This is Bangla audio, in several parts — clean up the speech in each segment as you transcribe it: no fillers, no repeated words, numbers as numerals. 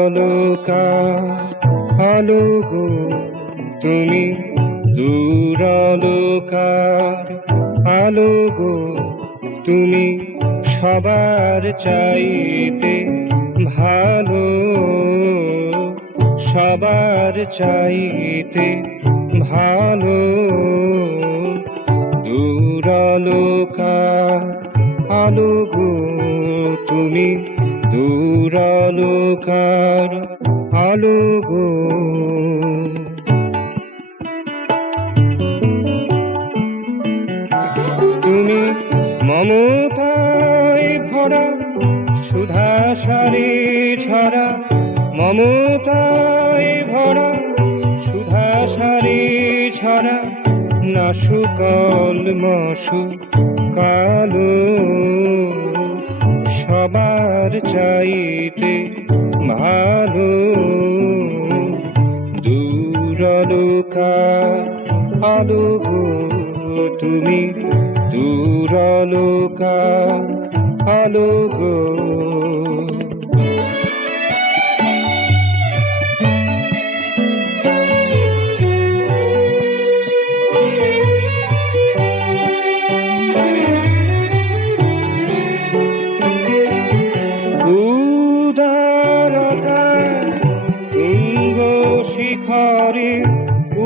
দূরালোকার আলো গো তুমি, দূরালোকার আলো গো তুমি, সবার চাইতে ভালো, সবার চাইতে ভালো। দূরালোকার আলো গো তুমি, দূরালোকার আলো গো। তুমি মমতায় ভরা সুধাসারে ঝরা, মমতায় ভরা সুধাসারে ঝরা, নাশুকল মশু কালো, সবার চাইতে ভালো। দূরালোকার আলো গো তুমি, দূরালোকার আলো গো। উদারতা তুঙ্গ শিখরে,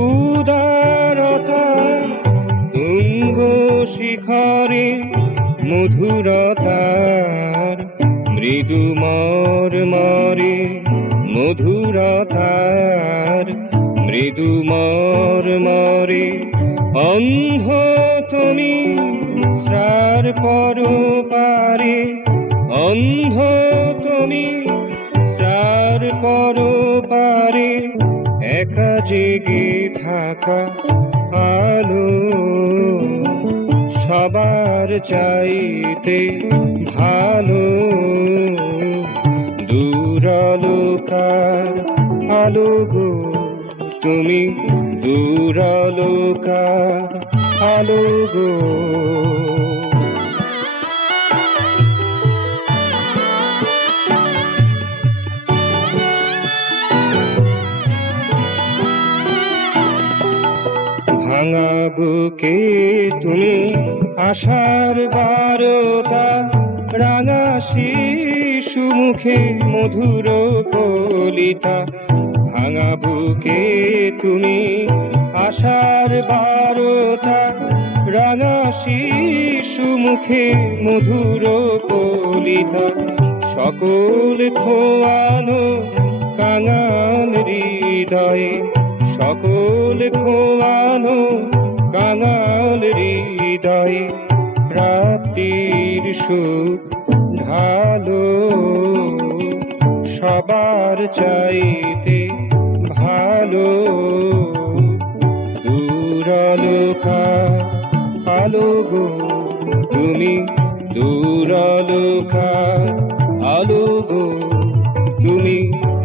উদারতা তুঙ্গ শিখরে, মধুরতার মৃদু মর্মরে, মধুরতার মৃদু মর্মরে। অন্ধ তুমি স্রার পরপারে, অন্ধ তুমি স্রার পরপারে, একা জেগে থাকা আলো, সবার চাইতে ভালো। দূরালোকার আলো গো তুমি, দূরালোকার আলো গো। ভাঙা বুকে তুমি আশার বারতা, রাঙা শিশু মুখে মধুর কলিতা। ভাঙা বুকে তুমি আশার বারতা, রাঙা শিশু মুখে মধুর কলিতা। সকল খোয়ানো কাঙাল হৃদয়ে, সকল খোয়ানো কাঙাল হৃদয়ে, প্রাপ্তির সুখ ঢালো, সবার চাইতে ভালো। দূরালোকার আলো গো তুমি, দূরালোকার আলো গো তুমি,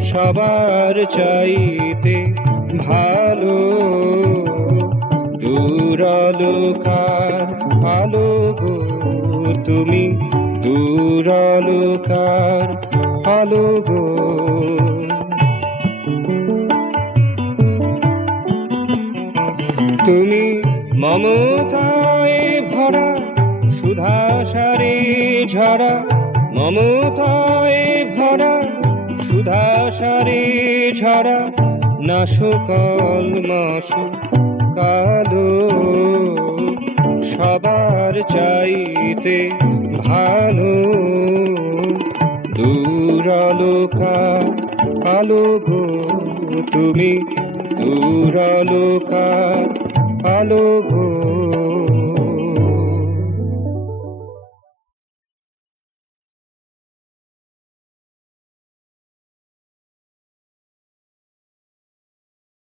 সবার চাইতে ভালো। দূরালোকার আলো গো তুমি, দূরালোকার আলো গো। তুমি মমতায় ভরা সুধাসারে ঝরা, মমতায় ভরা সুধাসারে ঝরা, নাশুকল মশু কালো, সবার চাইতে ভালো। দূরালোকার আলো গো তুমি, দূরালোকার আলো গো।